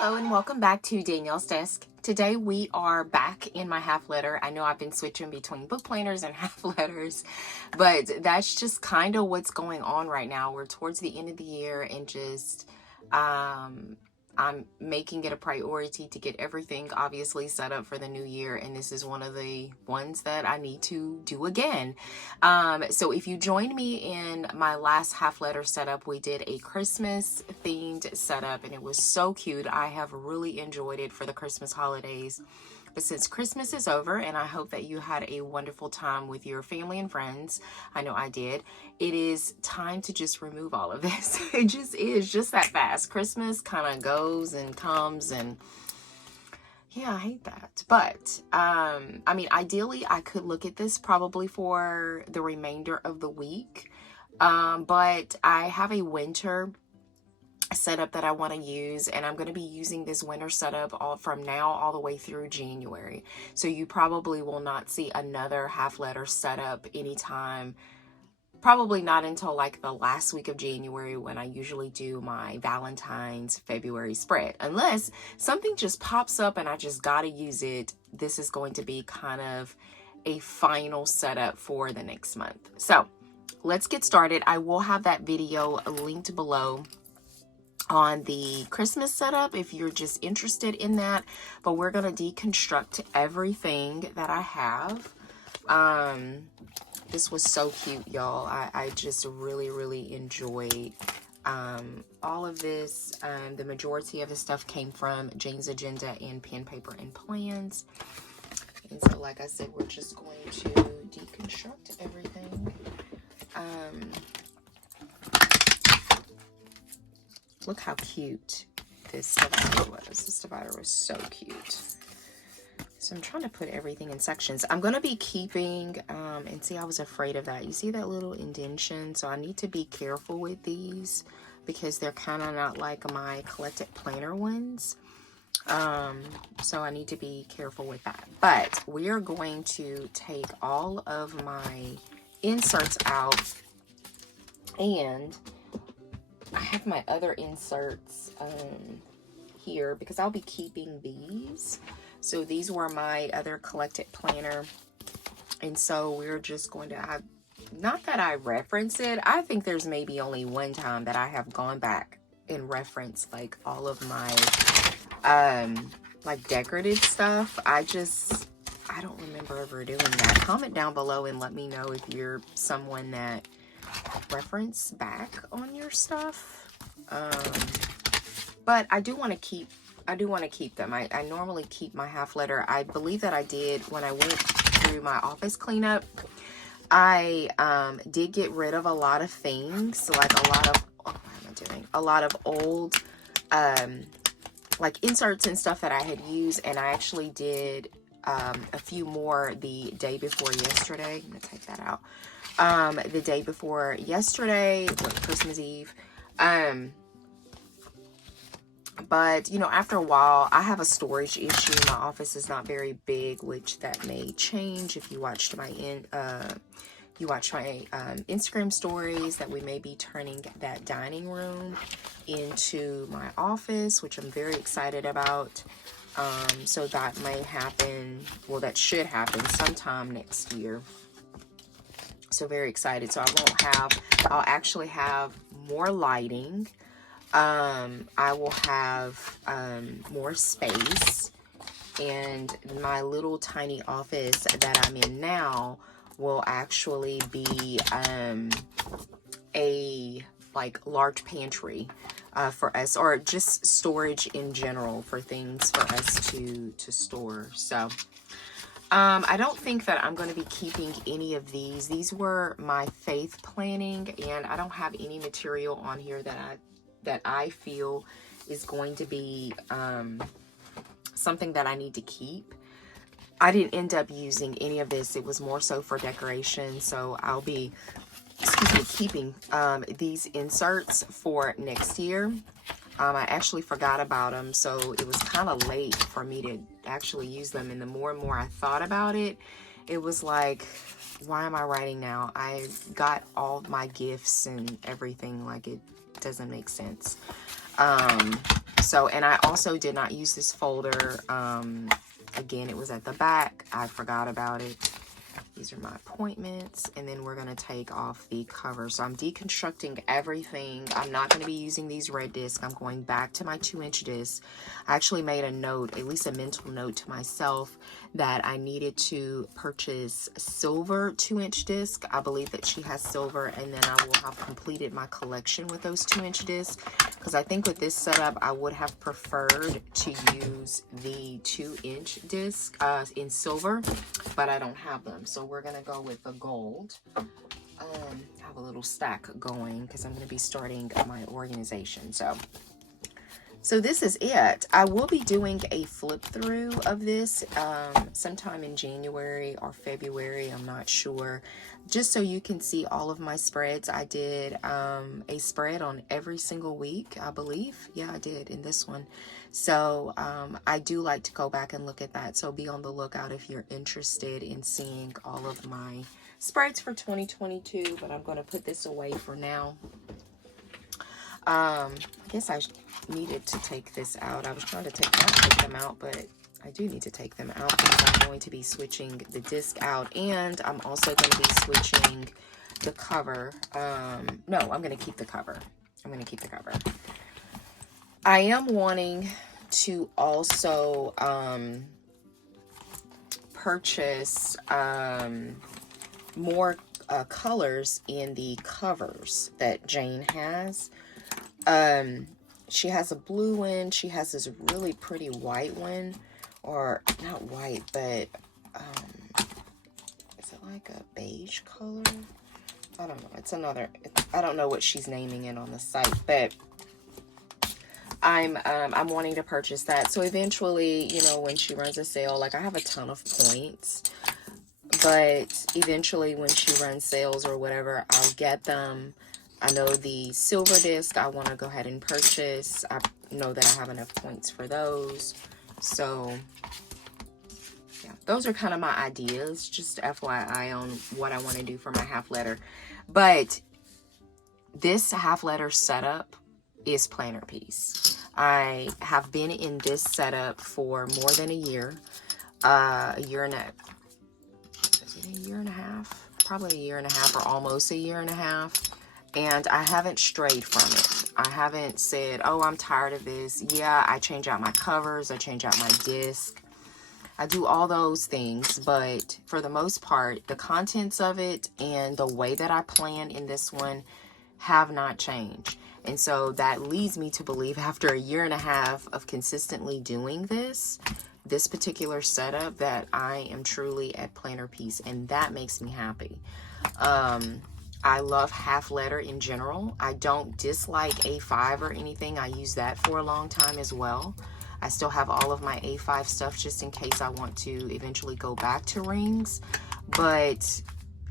Hello and welcome back to Danielle's Desk. Today we are back in my half letter. I know I've been switching between book planners and half letters, but that's just kind of what's going on right now. We're towards the end of the year and just I'm making it a priority to get everything obviously set up for the new year, and this is one of the ones that I need to do again. So if you joined me in my last half letter setup, we did a Christmas themed setup and it was so cute. I have really enjoyed it for the Christmas holidays. But since Christmas is over, and I hope that you had a wonderful time with your family and friends, I know I did, it is time to just remove all of this. It just is just that fast. Christmas kind of goes and comes, and yeah, I hate that. But, I mean, ideally, I could look at this probably for the remainder of the week. But I have a winter setup that I want to use, and I'm going to be using this winter setup all from now all the way through January. So you probably will not see another half letter setup anytime, probably not until like the last week of January, when I usually do my Valentine's February spread. Unless something just pops up and I just got to use it, this is going to be kind of a final setup for the next month. So let's get started. I will have that video linked below on the Christmas setup if you're just interested in that, but we're going to deconstruct everything that I have. This was so cute, y'all. I just really enjoyed all of this. The majority of the stuff came from Jane's Agenda and Pen, Paper, and Plans. And so, like I said, we're just going to deconstruct everything. Look how cute this divider was. This divider was so cute. So I'm trying to put everything in sections. I'm going to be keeping, and see, I was afraid of that. You see that little indentation? So I need to be careful with these because they're kind of not like my collected planner ones. So I need to be careful with that. But we are going to take all of my inserts out, and I have my other inserts here because I'll be keeping these. So these were my other collected planner. And so we're just going to, not that I reference it. I think there's maybe only one time that I have gone back and referenced like all of my like decorative stuff. I don't remember ever doing that. Comment down below and let me know if you're someone that reference back on your stuff. But I do want to keep them. I normally keep my half letter. I believe that I did when I went through my office cleanup. I did get rid of a lot of things, like a lot of, what am I doing? A lot of old like inserts and stuff that I had used, and I actually did a few more the day before yesterday. I'm gonna take that out. The day before yesterday, Christmas Eve. But you know, after a while, I have a storage issue. My office is not very big, which that may change if you watched my Instagram stories, that we may be turning that dining room into my office, which I'm very excited about. So that may happen, well, that should happen sometime next year. So very excited. So I'll actually have more lighting. I will have more space, and my little tiny office that I'm in now will actually be a like large pantry for us, or just storage in general for things for us to store. So I don't think that I'm going to be keeping any of these. These were my faith planning, and I don't have any material on here that I feel is going to be something that I need to keep. I didn't end up using any of this. It was more so for decoration. So I'll be, keeping these inserts for next year. I actually forgot about them, so it was kind of late for me to actually use them. And the more and more I thought about it, it was like, why am I writing now? I got all my gifts and everything, like it doesn't make sense. So, and I also did not use this folder. Again, it was at the back. I forgot about it. These are my appointments, and then we're going to take off the cover. So I'm deconstructing everything. I'm not going to be using these red discs. I'm going back to my 2-inch disc. I actually made a note, at least a mental note to myself, that I needed to purchase silver 2-inch disc. I believe that she has silver, and then I will have completed my collection with those 2-inch discs, because I think with this setup I would have preferred to use the 2-inch disc in silver, but I don't have them. So we're gonna go with the gold. I have a little stack going because I'm gonna be starting my organization. So this is it. I will be doing a flip through of this sometime in January or February, I'm not sure, just so you can see all of my spreads. I did a spread on every single week, I believe. Yeah, I did in this one. So I do like to go back and look at that. So be on the lookout if you're interested in seeing all of my spreads for 2022, but I'm going to put this away for now. I guess I needed to take this out. I was trying to not take them out, but I do need to take them out because I'm going to be switching the disc out, and I'm also going to be switching the cover. No, I'm going to keep the cover. I'm going to keep the cover. I am wanting to also purchase more colors in the covers that Jane has. She has a blue one. She has this really pretty white one, or not white, but is it like a beige color? I don't know. It's another, I don't know what she's naming it on the site, but I'm wanting to purchase that. So eventually, you know, when she runs a sale, like I have a ton of points, but eventually when she runs sales or whatever, I'll get them. I know the silver disc I want to go ahead and purchase. I know that I have enough points for those. So yeah, those are kind of my ideas, just FYI on what I want to do for my half letter. But this half letter setup is planner piece. I have been in this setup for more than a year. Is it a year and a half? Probably a year and a half, or almost a year and a half. And I haven't strayed from it. I haven't said, oh, I'm tired of this. Yeah, I change out my covers. I change out my disc. I do all those things. But for the most part, the contents of it and the way that I plan in this one have not changed. And so that leads me to believe, after a year and a half of consistently doing this particular setup, that I am truly at planner piece. And that makes me happy. I love half letter in general. I don't dislike A5 or anything. I use that for a long time as well. I still have all of my A5 stuff just in case I want to eventually go back to rings. But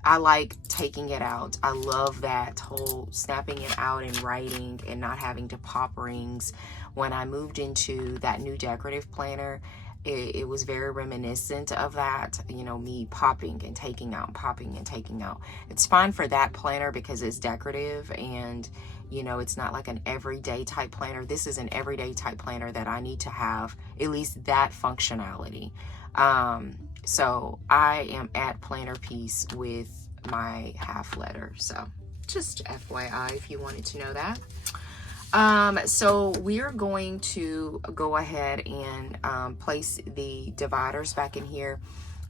I like taking it out. I love that whole snapping it out and writing and not having to pop rings. When I moved into that new decorative planner, it was very reminiscent of that, you know, me popping and taking out, popping and taking out. It's fine for that planner because it's decorative and, you know, it's not like an everyday type planner. This is an everyday type planner that I need to have at least that functionality. So I am at planner piece with my half letter. So just FYI if you wanted to know that. So we are going to go ahead and place the dividers back in here.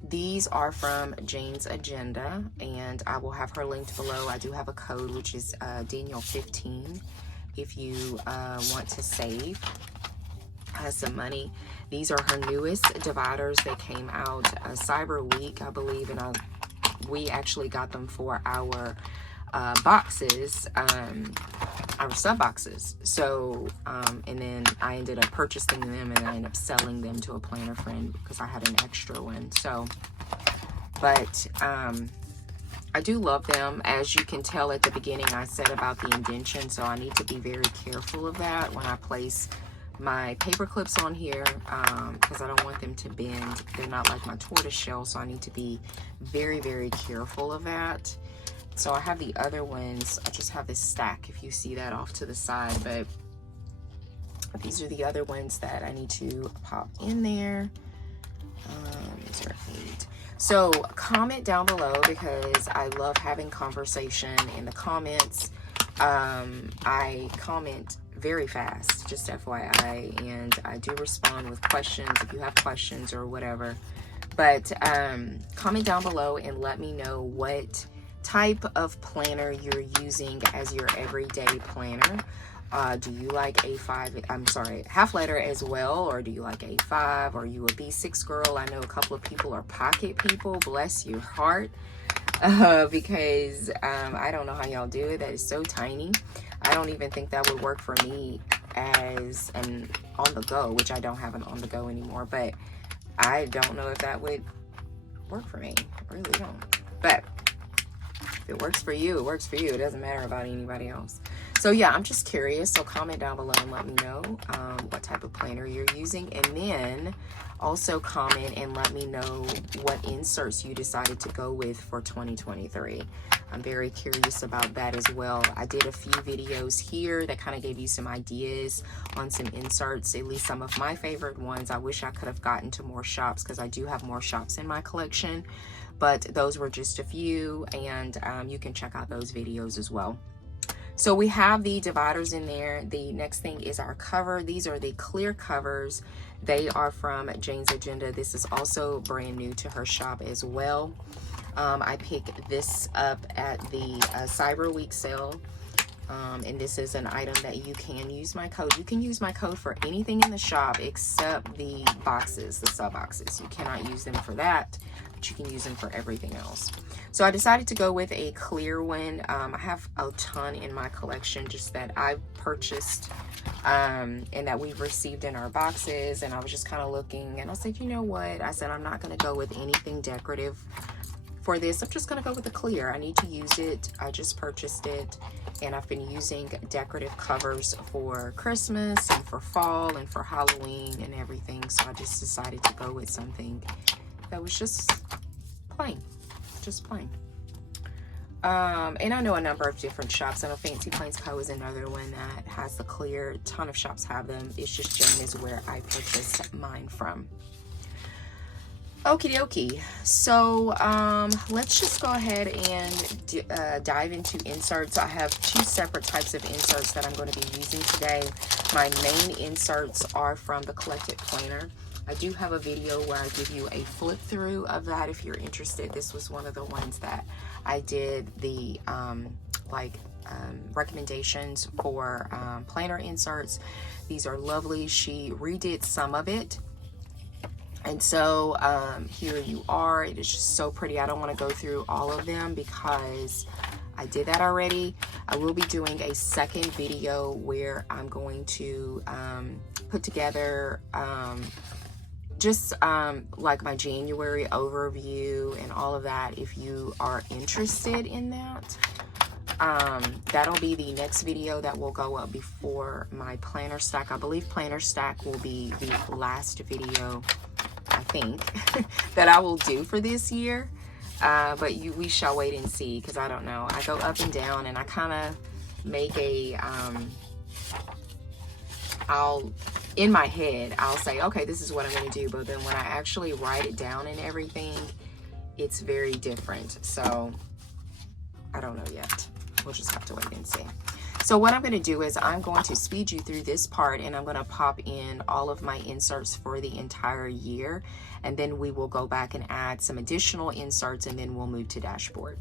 These are from Jane's Agenda, and I will have her linked below. I do have a code, which is Daniel 15, if you want to save some money. These are her newest dividers. They came out Cyber Week, I believe, and we actually got them for our boxes, our sub boxes. So and then I ended up purchasing them, and I ended up selling them to a planner friend because I had an extra one. So but I do love them. As you can tell at the beginning, I said about the indentation, so I need to be very careful of that when I place my paper clips on here, because I don't want them to bend. They're not like my tortoise shell, so I need to be very, very careful of that. So I have the other ones. I just have this stack, if you see that off to the side, but These are the other ones that I need to pop in there. These are 8. So comment down below, because I love having conversation in the comments. I comment very fast, just FYI, and I do respond with questions if you have questions or whatever. But comment down below and let me know what type of planner you're using as your everyday planner. Do you like A5, I'm sorry, half letter as well, or do you like A5? Or are you a B6 girl? I know a couple of people are pocket people, bless your heart, because I don't know how y'all do it. That is so tiny. I don't even think that would work for me as an on the go, which I don't have an on the go anymore, but I don't know if that would work for me. I really don't. But if it works for you, it works for you. It doesn't matter about anybody else. So yeah, I'm just curious. So comment down below and let me know what type of planner you're using. And then also comment and let me know what inserts you decided to go with for 2023. I'm very curious about that as well. I did a few videos here that kind of gave you some ideas on some inserts, at least some of my favorite ones. I wish I could have gotten to more shops, because I do have more shops in my collection, but those were just a few, and you can check out those videos as well. So we have the dividers in there. The next thing is our cover. These are the clear covers. They are from Jane's Agenda. This is also brand new to her shop as well. I picked this up at the Cyber Week sale. And this is an item that you can use my code. You can use my code for anything in the shop except the boxes, the sub boxes. You cannot use them for that, but you can use them for everything else. So I decided to go with a clear one. I have a ton in my collection just that I've purchased and that we've received in our boxes. And I was just kind of looking, and I said, you know what? I said, I'm not going to go with anything decorative for this. I'm just going to go with the clear. I need to use it. I just purchased it, and I've been using decorative covers for Christmas and for fall and for Halloween and everything. So I just decided to go with something that was just plain. Just plain. And I know a number of different shops. I know Fancy Plains Co. is another one that has the clear. A ton of shops have them. It's just Jane is where I purchased mine from. Okie dokie. So let's just go ahead and dive into inserts. I have 2 separate types of inserts that I'm going to be using today. My main inserts are from the Collected Planner. I do have a video where I give you a flip through of that if you're interested. This was one of the ones that I did the recommendations for planner inserts. These are lovely. She redid some of it. And so here you are. It is just so pretty. I don't want to go through all of them because I did that already. I will be doing a second video where I'm going to put together like my January overview and all of that. If you are interested in that, that'll be the next video that will go up before my planner stack. I believe planner stack will be the last video, I think, that I will do for this year. But we shall wait and see, because I don't know. I go up and down, and I kind of make a in my head, I'll say, okay, this is what I'm going to do. But then when I actually write it down and everything, it's very different. So I don't know yet. We'll just have to wait and see. So what I'm going to do is I'm going to speed you through this part, and I'm going to pop in all of my inserts for the entire year. And then we will go back and add some additional inserts, and then we'll move to dashboard.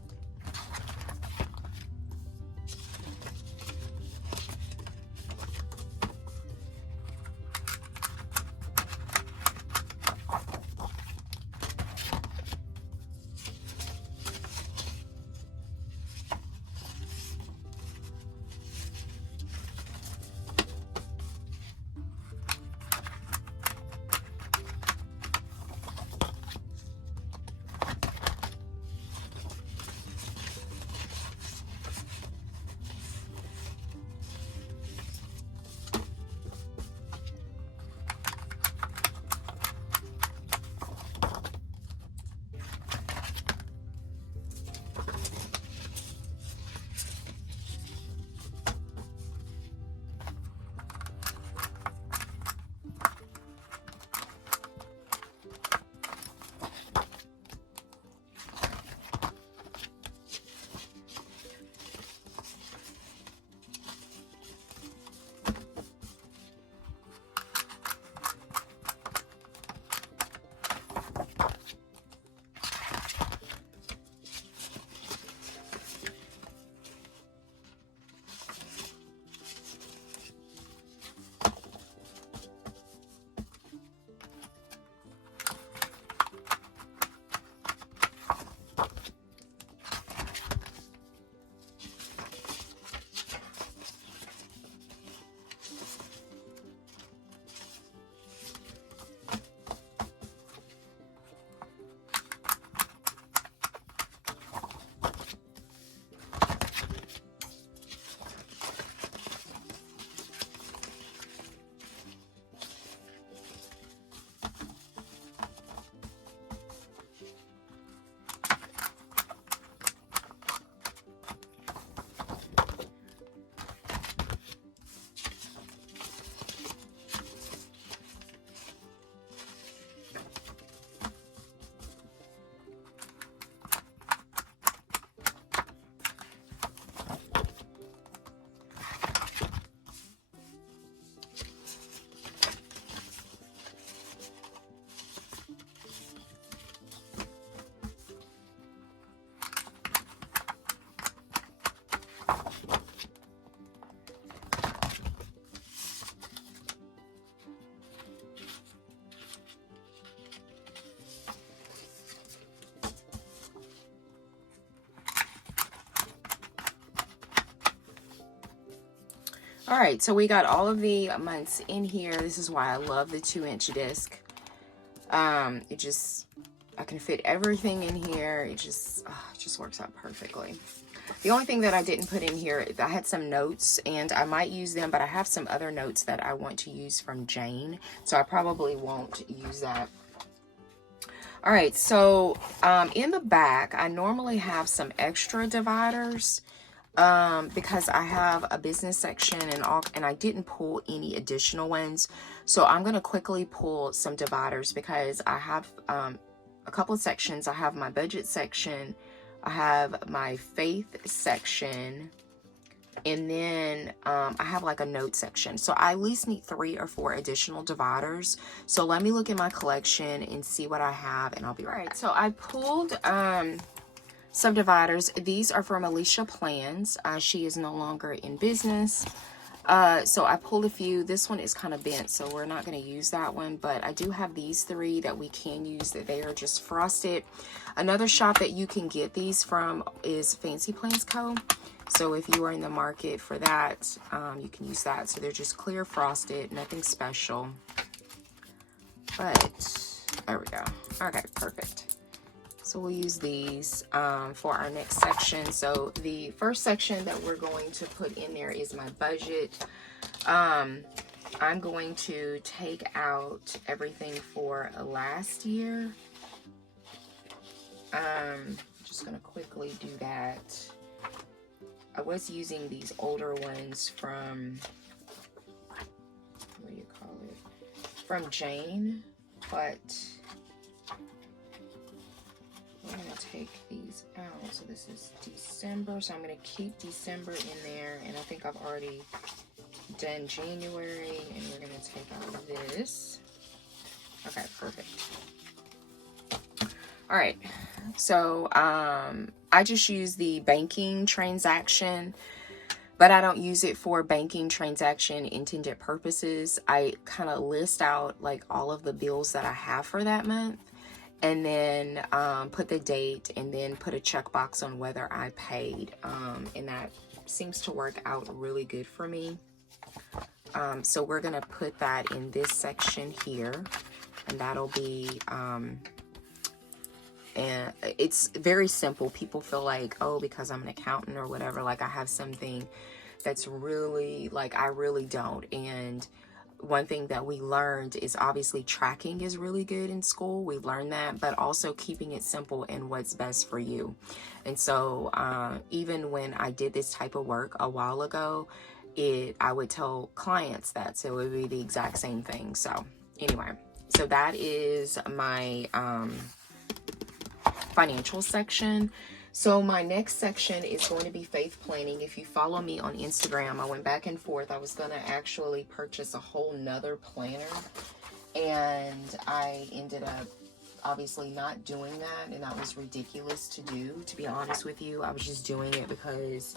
All right, so we got all of the months in here. This is why I love the 2-inch disc. It just, I can fit everything in here. It just works out perfectly. The only thing that I didn't put in here, I had some notes and I might use them, but I have some other notes that I want to use from Jane, so I probably won't use that. All right, so in the back, I normally have some extra dividers because I have a business section and I didn't pull any additional ones. So I'm going to quickly pull some dividers because I have a couple of sections. I have my budget section, I have my faith section, and then I have like a note section. So I at least need 3 or 4 additional dividers. So let me look at my collection and see what I have, and I'll be right back. So I pulled some dividers. These are from Alicia Plans. She is no longer in business. So I pulled a few. This one is kind of bent, so we're not going to use that one, but I do have these 3 that we can use, that they are just frosted. Another shop that you can get these from is Fancy Plans Co. So if you are in the market for that, you can use that. So they're just clear frosted, nothing special. But there we go. Okay, perfect. So we'll use these for our next section. So the first section that we're going to put in there is my budget. I'm going to take out everything for last year. Just going to quickly do that. I was using these older ones from, what do you call it? From Jane, but I'm going to take these out. So this is December. So I'm going to keep December in there. And I think I've already done January. And we're going to take out this. Okay, perfect. All right. So I just use the banking transaction, but I don't use it for banking transaction intended purposes. I kind of list out like all of the bills that I have for that month, and then put the date, and then put a checkbox on whether I paid. And that seems to work out really good for me. So we're gonna put that in this section here, and that'll be and it's very simple. People feel like, oh, because I'm an accountant or whatever, like I have something that's really, like, I really don't. And one thing that we learned is obviously tracking is really good in school. We learned that, but also keeping it simple and what's best for you. And so even when I did this type of work a while ago, I would tell clients that, so it would be the exact same thing. So anyway, so that is my financial section. So my next section is going to be faith planning. If you follow me on Instagram, I went back and forth. I was going to actually purchase a whole nother planner, and I ended up obviously not doing that, and that was ridiculous to do, to be honest with you. I was just doing it because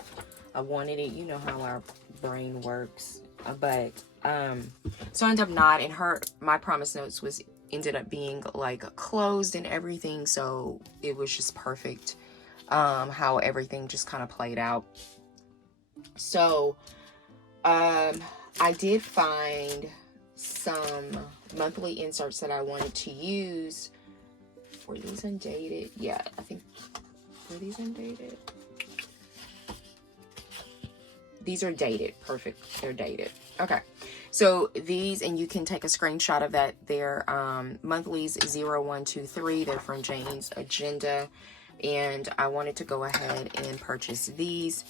I wanted it. You know how our brain works. But so I ended up not, and my promise notes ended up being like closed and everything, so it was just perfect how everything just kind of played out. So I did find some monthly inserts that I wanted to use. Were these undated? Yeah, I think, were these undated? These are dated. Perfect. They're dated. Okay. So these, and you can take a screenshot of that. They're monthlies 0123. They're from Jane's Agenda. And I wanted to go ahead and purchase these.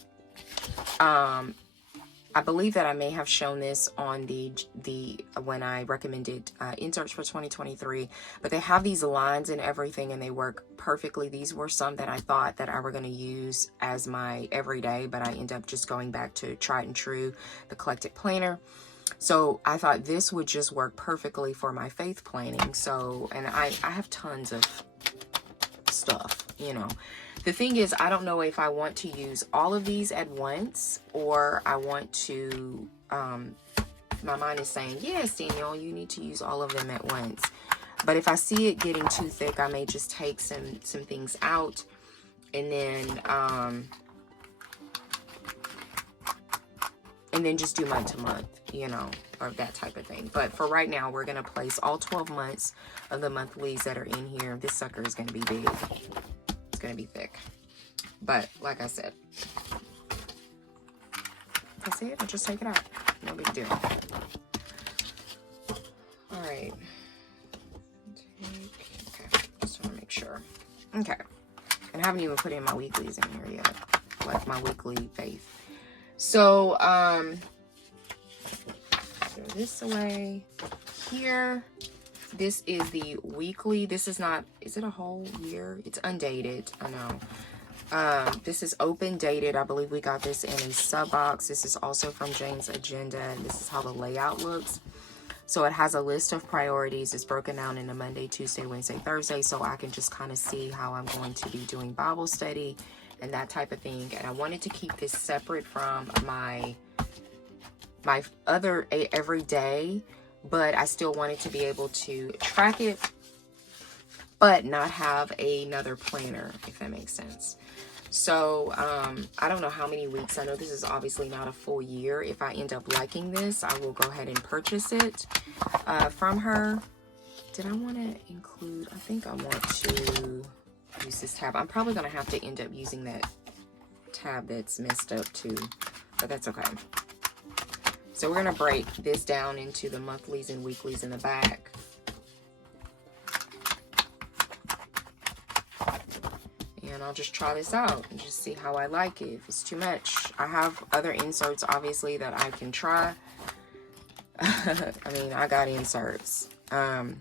I believe that I may have shown this on the when I recommended inserts for 2023, but they have these lines and everything, and they work perfectly. These were some that I thought that I were going to use as my everyday, but I end up just going back to tried and true, the Collected Planner. So I thought this would just work perfectly for my faith planning. So, and I have tons of stuff, you know. The thing is, I don't know if I want to use all of these at once, or I want to, my mind is saying, yes, Danielle, you need to use all of them at once. But if I see it getting too thick, I may just take some things out, and then and then just do month to month, you know, or that type of thing. But for right now, we're going to place all 12 months of the monthlies that are in here. This sucker is going to be big. It's going to be thick. But like I said, that's it. I'll just take it out. No big deal. All right. Okay, just want to make sure. Okay. And I haven't even put in my weeklies in here yet. Like my weekly faith. So, throw this away. Here, this is the weekly. This is not, is it a whole year? It's undated, I know. This is open dated. I believe we got this in a sub box. This is also from Jane's Agenda, and this is how the layout looks. So it has a list of priorities. It's broken down into Monday, Tuesday, Wednesday, Thursday, so I can just kind of see how I'm going to be doing Bible study and that type of thing. And I wanted to keep this separate from my other everyday, but I still wanted to be able to track it, but not have another planner, if that makes sense. So I don't know how many weeks. I know this is obviously not a full year. If I end up liking this, I will go ahead and purchase it from her. Did I want to include, I think I want to use this tab. I'm probably going to have to end up using that tab that's messed up too, but that's okay. So we're going to break this down into the monthlies and weeklies in the back. And I'll just try this out and just see how I like it. If it's too much, I have other inserts obviously that I can try. I mean, I got inserts. So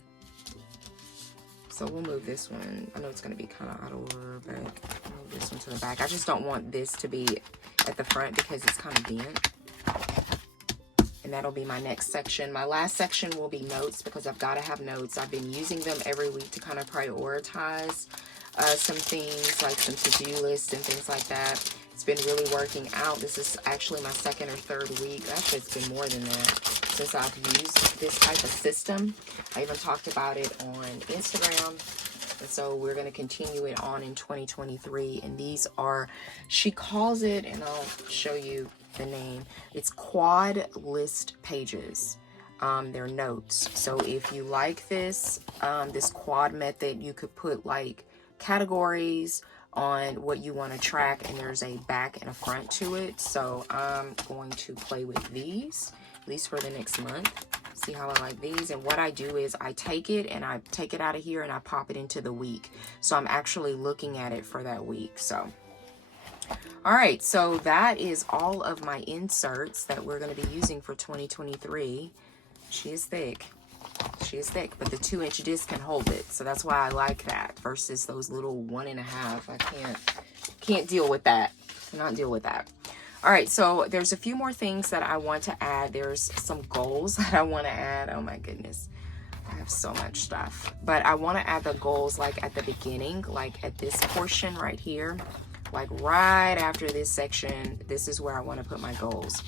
we'll move this one. I know it's going to be kind of out of order, but I'll move this one to the back. I just don't want this to be at the front because it's kind of bent. And that'll be my next section. My last section will be notes because I've got to have notes. I've been using them every week to kind of prioritize some things, like some to-do lists and things like that. It's been really working out. This is actually my second or third week. Actually, it's been more than that since I've used this type of system. I even talked about it on Instagram. And so we're going to continue it on in 2023. And these are, she calls it, and I'll show you the name. It's quad list pages. They're notes. So if you like this, this quad method, you could put like categories on what you want to track, and there's a back and a front to it. So I'm going to play with these, at least for the next month. See how I like these. And what I do is I take it and I take it out of here and I pop it into the week. So I'm actually looking at it for that week. So all right, so that is all of my inserts that we're going to be using for 2023. She is thick. She is thick, but the 2-inch disc can hold it. So that's why I like that versus those little 1.5. I can't deal with that. Cannot deal with that. All right, so there's a few more things that I want to add. There's some goals that I want to add. Oh my goodness. I have so much stuff. But I want to add the goals like at the beginning, like at this portion right here. Like right after this section, this is where I want to put my goals.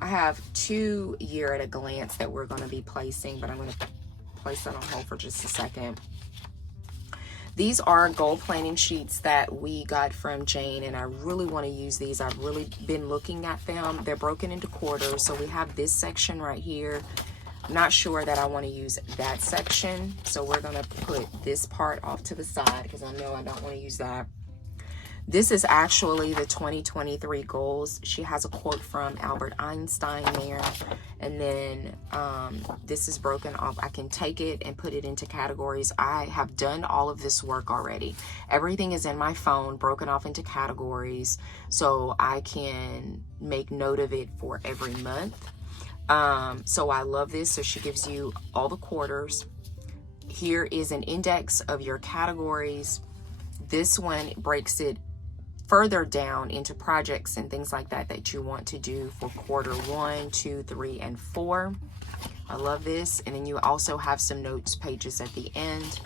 I have 2 year at a glance that we're going to be placing, but I'm going to place that on hold for just a second. These are goal planning sheets that we got from Jane, and I really want to use these. I've really been looking at them. They're broken into quarters. So we have this section right here. I'm not sure that I want to use that section. So we're going to put this part off to the side because I know I don't want to use that. This is actually the 2023 goals. She has a quote from Albert Einstein there. And then this is broken off. I can take it and put it into categories. I have done all of this work already. Everything is in my phone, broken off into categories. So I can make note of it for every month. So I love this. So she gives you all the quarters. Here is an index of your categories. This one breaks it further down into projects and things like that that you want to do for quarter 1, 2, 3, and 4. I love this. And then you also have some notes pages at the end.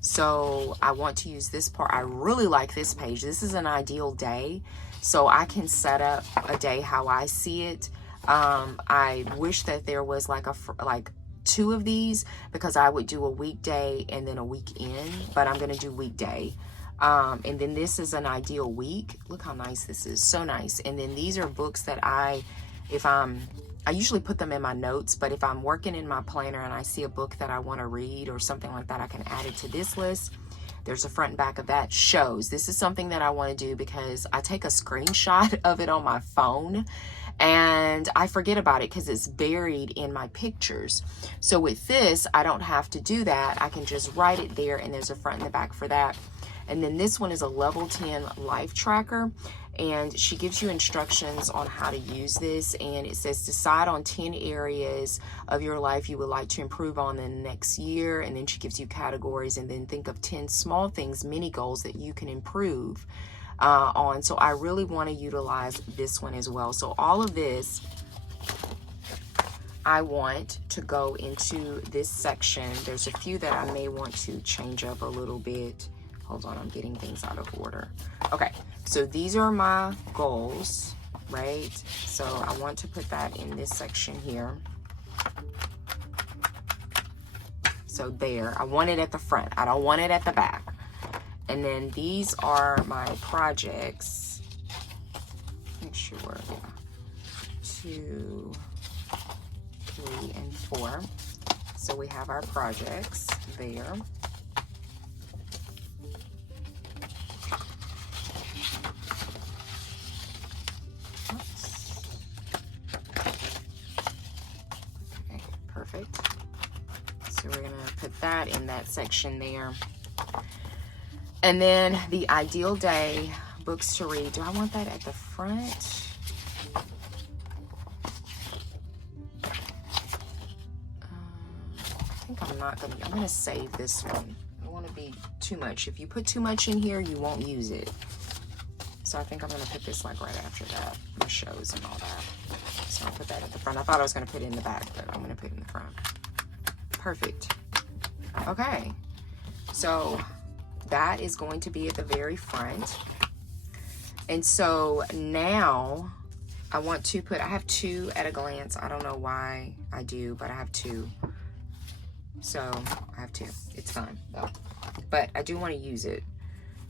So I want to use this part. I really like this page. This is an ideal day. So I can set up a day how I see it. I wish that there was like 2 of these because I would do a weekday and then a weekend, but I'm going to do weekday. And then this is an ideal week. Look how nice this is. So nice. And then these are books that I I usually put them in my notes, but if I'm working in my planner and I see a book that I want to read or something like that, I can add it to this list. There's a front and back of that shows. This is something that I want to do because I take a screenshot of it on my phone and I forget about it because it's buried in my pictures. So with this, I don't have to do that. I can just write it there, and there's a front and the back for that. And then this one is a level 10 life tracker, and she gives you instructions on how to use this. And it says decide on 10 areas of your life you would like to improve on in the next year. And then she gives you categories, and then think of 10 small things, mini goals that you can improve on. So I really want to utilize this one as well. So all of this, I want to go into this section. There's a few that I may want to change up a little bit. Hold on, I'm getting things out of order. Okay, so these are my goals, right? So I want to put that in this section here. So there, I want it at the front. I don't want it at the back. And then these are my projects. Make sure, yeah. 2, 3, and 4. So we have our projects there. Okay, perfect. So we're gonna put that in that section there. And then the ideal day, books to read. Do I want that at the front? I think I'm gonna save this one. I don't want to be too much. If you put too much in here, you won't use it. So I think I'm gonna put this like right after that, the shows and all that. So I'll put that at the front. I thought I was gonna put it in the back, but I'm gonna put it in the front. Perfect. Okay, so that is going to be at the very front. And so now I want to put, I have 2 at a glance. I don't know why I do, but I have 2. So I have 2. It's fine though. But I do want to use it.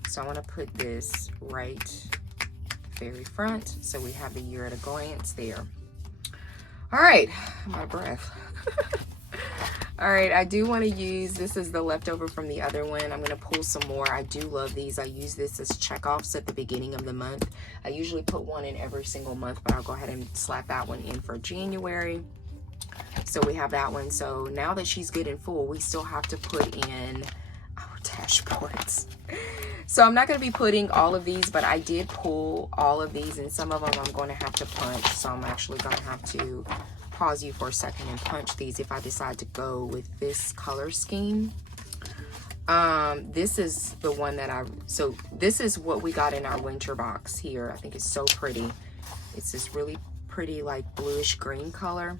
So I want to put this right very front. So we have the year at a glance there. All right, I'm out of breath. All right, I do want to use, this is the leftover from the other one. I'm going to pull some more. I do love these. I use this as checkoffs at the beginning of the month. I usually put one in every single month, but I'll go ahead and slap that one in for January. So we have that one. So now that she's good and full, we still have to put in our dashboards. So I'm not going to be putting all of these, but I did pull all of these, and some of them I'm going to have to punch. So I'm actually going to have to pause you for a second and punch these if I decide to go with this color scheme. This is the one that so this is what we got in our winter box here. I think it's so pretty. It's this really pretty like bluish green color.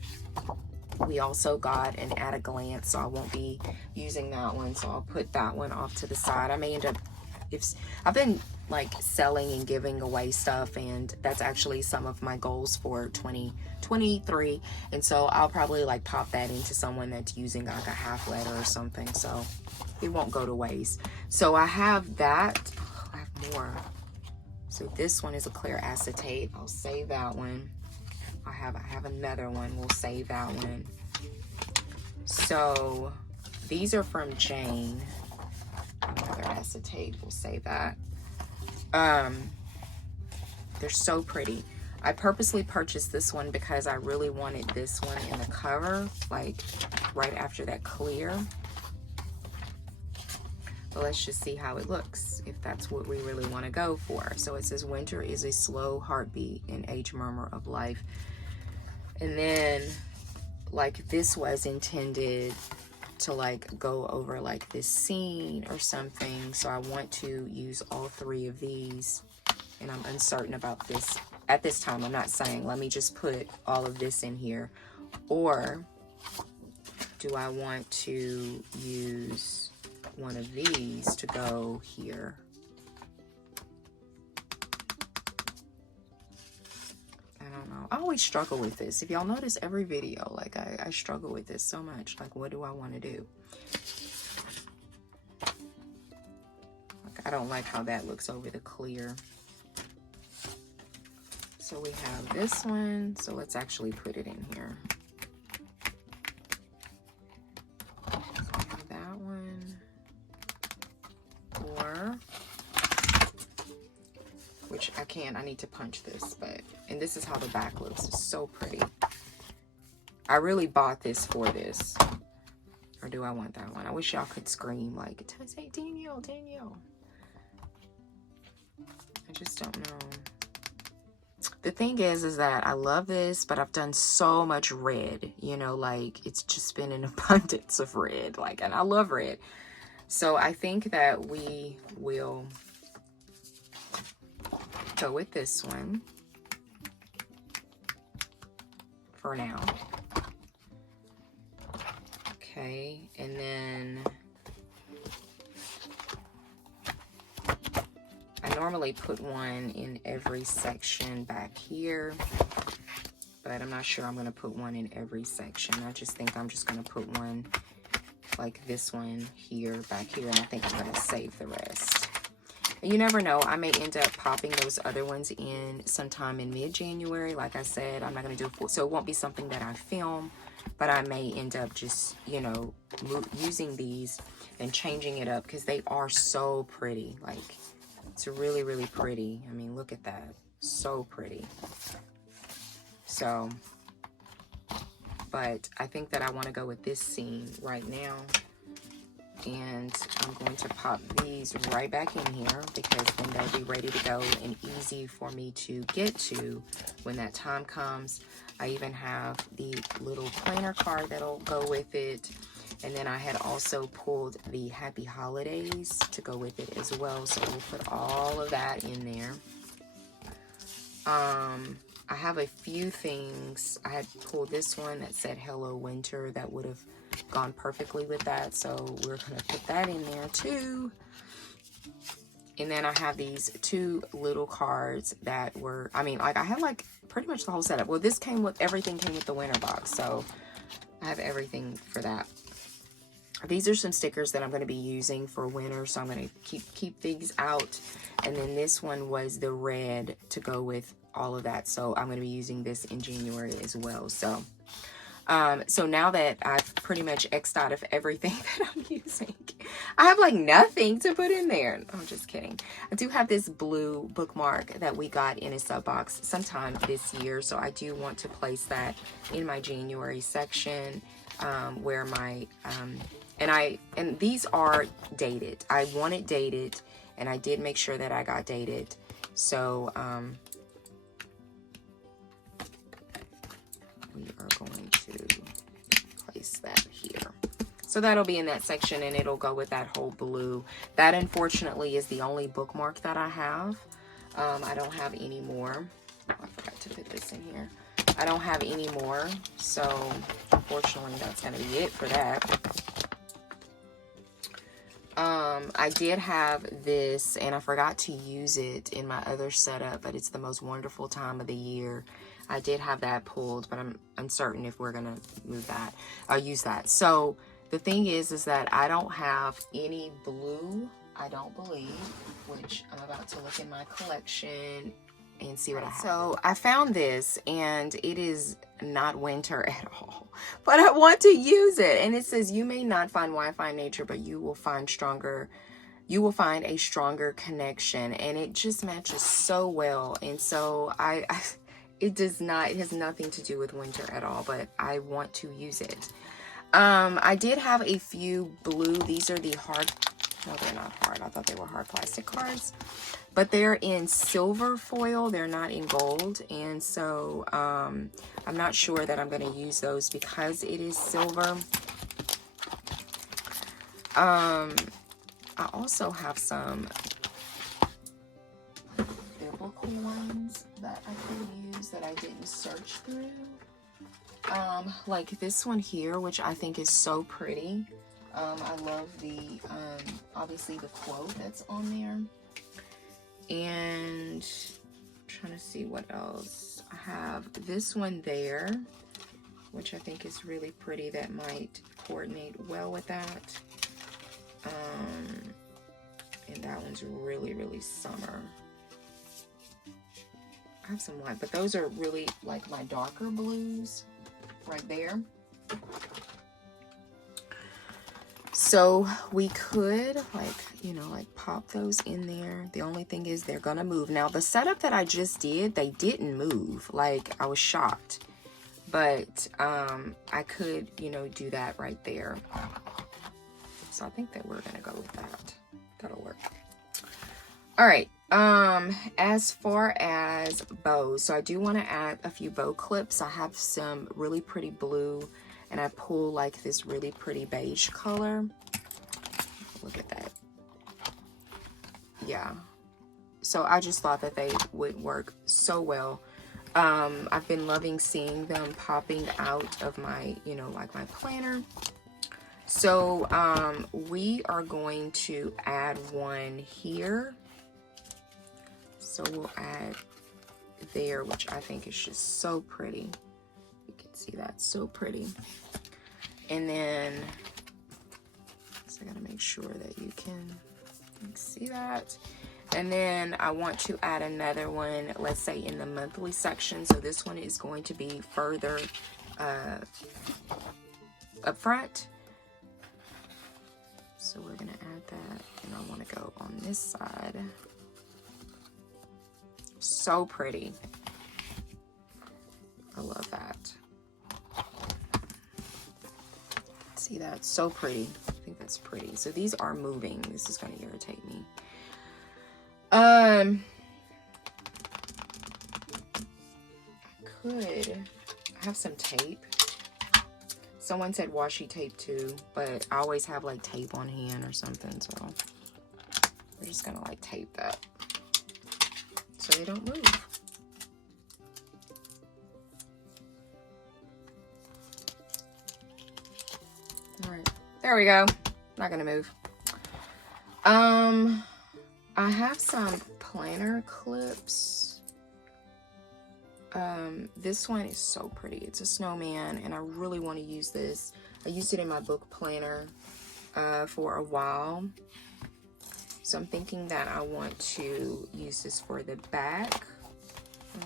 We also got an at a glance, so I won't be using that one. So I'll put that one off to the side. I may end up, I've been like selling and giving away stuff, and that's actually some of my goals for 2023. And so I'll probably like pop that into someone that's using like a half letter or something, so it won't go to waste. So I have that. Oh, I have more. So this one is a clear acetate. I'll save that one. I have another one. We'll save that one. So these are from Jane. Another acetate. We'll save that. They're so pretty. I purposely purchased this one because I really wanted this one in the cover, like right after that clear. But let's just see how it looks, if that's what we really want to go for. So it says winter is a slow heartbeat in age murmur of life. And then like this was intended to like go over like this scene or something. So I want to use all 3 of these, and I'm uncertain about this at this time. I'm not saying let me just put all of this in here, or do I want to use one of these to go here? I always struggle with this. If y'all notice every video, like I struggle with this so much. Like, what do I want to do? Like, I don't like how that looks over the clear. So we have this one. So let's actually put it in here. So we have that one. Or, which I need to punch this, but, and this is how the back looks. It's so pretty. I really bought this for this. Or do I want that one? I wish y'all could scream like, say Danielle, Danielle. I just don't know. The thing is that I love this, but I've done so much red, you know, like it's just been an abundance of red, like, and I love red. So I think that we will go with this one for now. Okay, and then I normally put one in every section back here, but I'm not sure I'm going to put one in every section. I just think I'm just going to put one like this one here, back here, and I think I'm going to save the rest. And you never know, I may end up popping those other ones in sometime in mid-January. Like I said, I'm not going to do it, so it won't be something that I film, but I may end up just, you know, using these and changing it up because they are so pretty. Like, it's really, really pretty. I mean, look at that. So pretty. So, but I think that I want to go with this scene right now. And I'm going to pop these right back in here because then they'll be ready to go and easy for me to get to when that time comes. I even have the little planner card that'll go with it. And then I had also pulled the Happy Holidays to go with it as well. So we'll put all of that in there. I have a few things. I had pulled this one that said Hello Winter that would have gone perfectly with that. So we're going to put that in there too. And then I have these two little cards that were, I mean, like I have like pretty much the whole setup. Well, this came with, everything came with the winter box. So I have everything for that. These are some stickers that I'm going to be using for winter. So I'm going to keep these out. And then this one was the red to go with all of that. So I'm going to be using this in January as well. So so now that I've pretty much X'd out of everything that I'm using, I have like nothing to put in there. I'm just kidding. I do have this blue bookmark that we got in a sub box sometime this year. So I do want to place that in my January section where my, and these are dated. I want it dated and I did make sure that I got dated. So, we are going to place that here. So that'll be in that section and it'll go with that whole blue. That unfortunately is the only bookmark that I have. I don't have any more. Oh, I forgot to put this in here. I don't have any more. So unfortunately that's going to be it for that. I did have this and I forgot to use it in my other setup, but it's the most wonderful time of the year. I did have that pulled, but I'm uncertain if we're gonna move that or use that. So the thing is that I don't have any blue, I don't believe, which I'm about to look in my collection and see what I have. So I found this and it is not winter at all, but I want to use it. And it says, you may not find Wi-Fi in nature, but you will find a stronger connection. And it just matches so well. And so it has nothing to do with winter at all, but I want to use it. I did have a few blue, these are the hard, no, they're not hard. I thought they were hard plastic cards, but they're in silver foil. They're not in gold. And so, I'm not sure that I'm going to use those because it is silver. I also have some biblical ones that I could use that I didn't search through. Like this one here, which I think is so pretty. I love the, obviously the quote that's on there. And I'm trying to see what else. I have this one there, which I think is really pretty. That might coordinate well with that. And that one's really, really summer. I have some light, but those are really like my darker blues right there. So we could like, you know, like pop those in there. The only thing is they're gonna move. Now the setup that I just did, they didn't move. Like I was shocked, but I could, you know, do that right there. So I think that we're gonna go with that. That'll work. All right. As far as bows, so I do want to add a few bow clips. I have some really pretty blue, and I pull like this really pretty beige color. Look at that. Yeah. So I just thought that they would work so well. I've been loving seeing them popping out of my, you know, like my planner. So we are going to add one here. So we'll add there, which I think is just so pretty. You can see that, so pretty. And then, so I gotta make sure that you can see that. And then I want to add another one, let's say in the monthly section. So this one is going to be further up front. So we're gonna add that, and I wanna go on this side. So pretty. I love that. See that? So pretty. I think that's pretty. So these are moving. This is going to irritate me. I have some tape. Someone said washi tape too, but I always have like tape on hand or something, so we're just gonna like tape that so they don't move. All right, there we go. Not gonna move. I have some planner clips. This one is so pretty. It's a snowman, and I really want to use this. I used it in my book planner for a while. So I'm thinking that I want to use this for the back,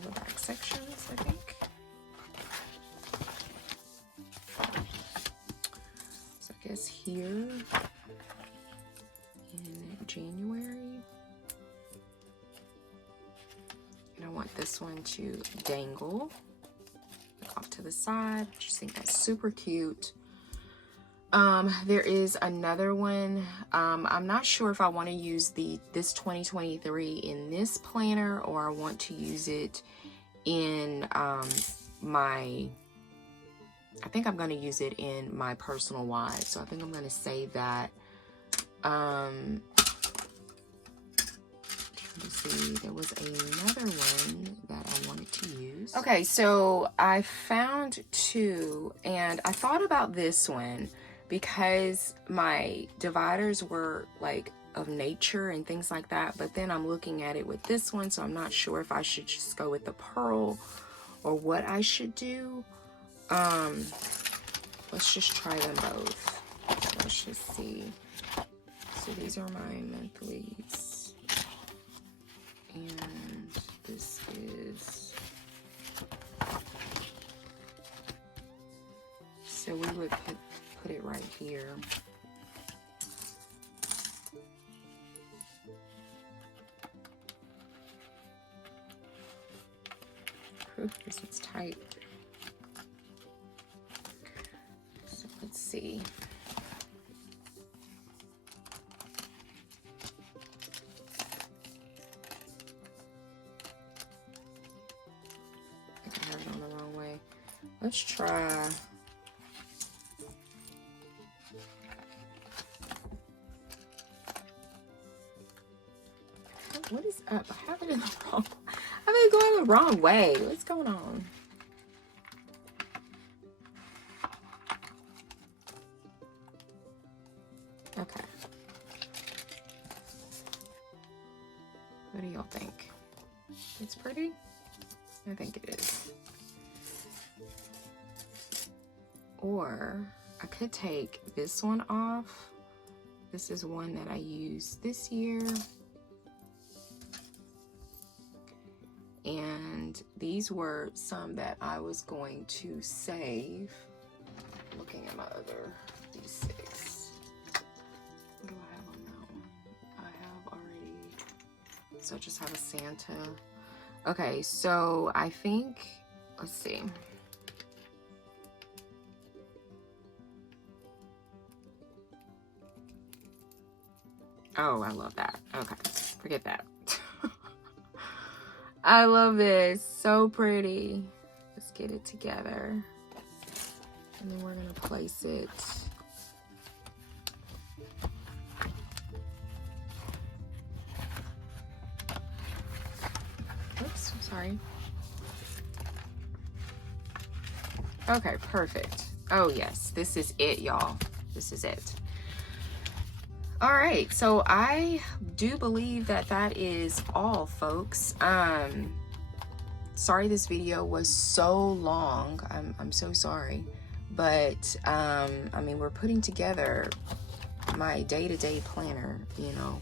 the back sections, I think. So I guess here in January. And I want this one to dangle off to the side. I just think that's super cute. There is another one. I'm not sure if I want to use this 2023 in this planner, or I want to use it in I think I'm going to use it in my personal wide. So I think I'm going to save that. Let's see, there was another one that I wanted to use. Okay, so I found two, and I thought about this one because my dividers were like of nature and things like that, but then I'm looking at it with this one, so I'm not sure if I should just go with the pearl or what I should do. Let's just try them both. Let's just see. So these are my monthlies, and this is, so we would put it right here. Ooh, this one's tight. So let's see. I have it on the wrong way. Let's try. What is up? I have it in the wrong. I've been going the wrong way. What's going on? Okay. What do y'all think? It's pretty? I think it is. Or I could take this one off. This is one that I used this year. And these were some that I was going to save. Looking at my other D6. What do I have on that one? I have already, so I just have a Santa. Okay, so I think, let's see. Oh, I love that. Okay, forget that. I love this. So pretty. Let's get it together. And then we're gonna place it. Oops, sorry. Okay, perfect. Oh yes, this is it, y'all. This is it. All right, so I do believe that that is all, folks. Sorry this video was so long. I'm so sorry. But I mean, we're putting together my day-to-day planner, you know,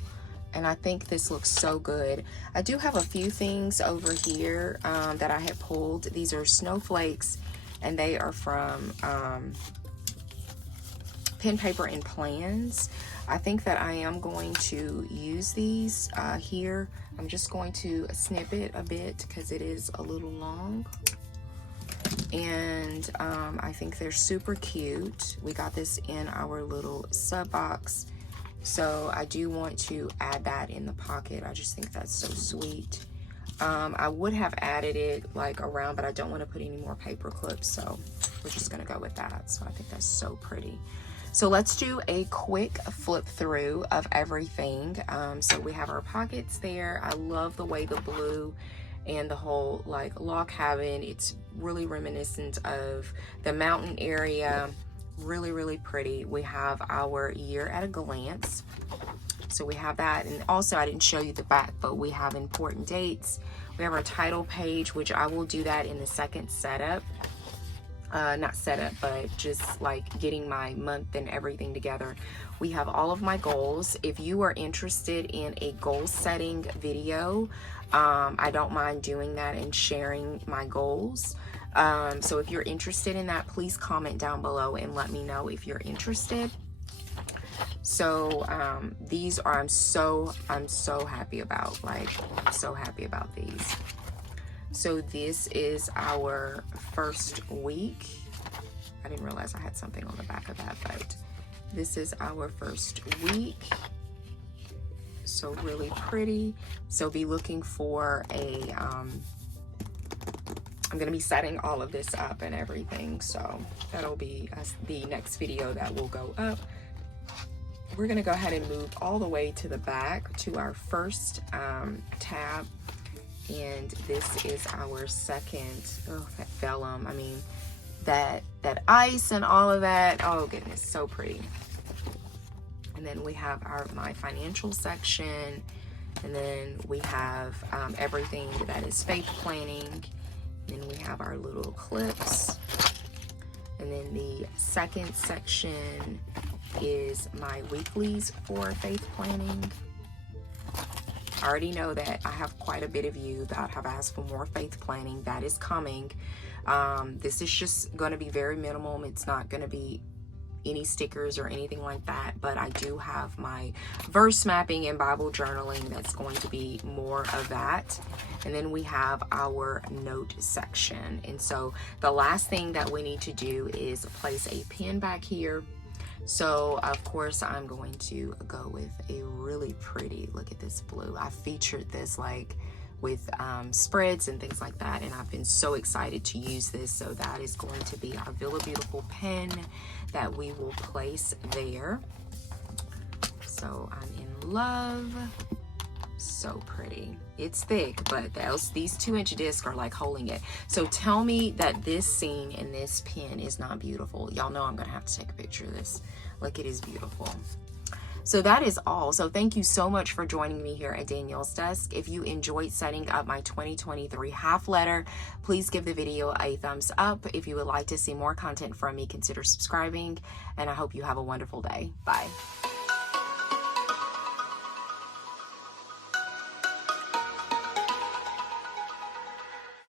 and I think this looks so good. I do have a few things over here that I had pulled. These are snowflakes, and they are from Pen, Paper, and Plans. I think that I am going to use these here. I'm just going to snip it a bit because it is a little long. And I think they're super cute. We got this in our little sub box. So I do want to add that in the pocket. I just think that's so sweet. I would have added it like around, but I don't want to put any more paper clips. So we're just gonna go with that. So I think that's so pretty. So let's do a quick flip through of everything. So we have our pockets there. I love the way the blue and the whole like log cabin, it's really reminiscent of the mountain area. Really, really pretty. We have our year at a glance. So we have that. And also I didn't show you the back, but we have important dates. We have our title page, which I will do that in the second setup. Not setup, but just like getting my month and everything together. We have all of my goals. If you are interested in a goal setting video, I don't mind doing that and sharing my goals. So if you're interested in that, please comment down below and let me know if you're interested. So these are, I'm so happy about, like, I'm so happy about these. So this is our first week. I didn't realize I had something on the back of that, but this is our first week. So really pretty. So be looking for a, I'm gonna be setting all of this up and everything. So that'll be the next video that will go up. We're gonna go ahead and move all the way to the back to our first tab. And this is our second. Oh, that vellum. I mean, that ice and all of that. Oh goodness, so pretty. And then we have my financial section, and then we have everything that is faith planning. And then we have our little clips. And then the second section is my weeklies for faith planning. I already know that I have quite a bit of you that have asked for more faith planning. That is coming. This is just going to be very minimal. It's not going to be any stickers or anything like that, but I do have my verse mapping and Bible journaling. That's going to be more of that. And then we have our note section. And so the last thing that we need to do is place a pin back here. So of course I'm going to go with a really pretty, look at this blue. I featured this like with spreads and things like that, and I've been so excited to use this. So that is going to be our Villa Beautiful pen that we will place there. So I'm in love. So pretty. It's thick, but these 2-inch discs are like holding it. So tell me that this scene in this pen is not beautiful. Y'all know I'm gonna have to take a picture of this. Like, it is beautiful. So that is all. So thank you so much for joining me here at Danielle's Desk. If you enjoyed setting up my 2023 half letter, please give the video a thumbs up. If you would like to see more content from me, consider subscribing, and I hope you have a wonderful day. Bye.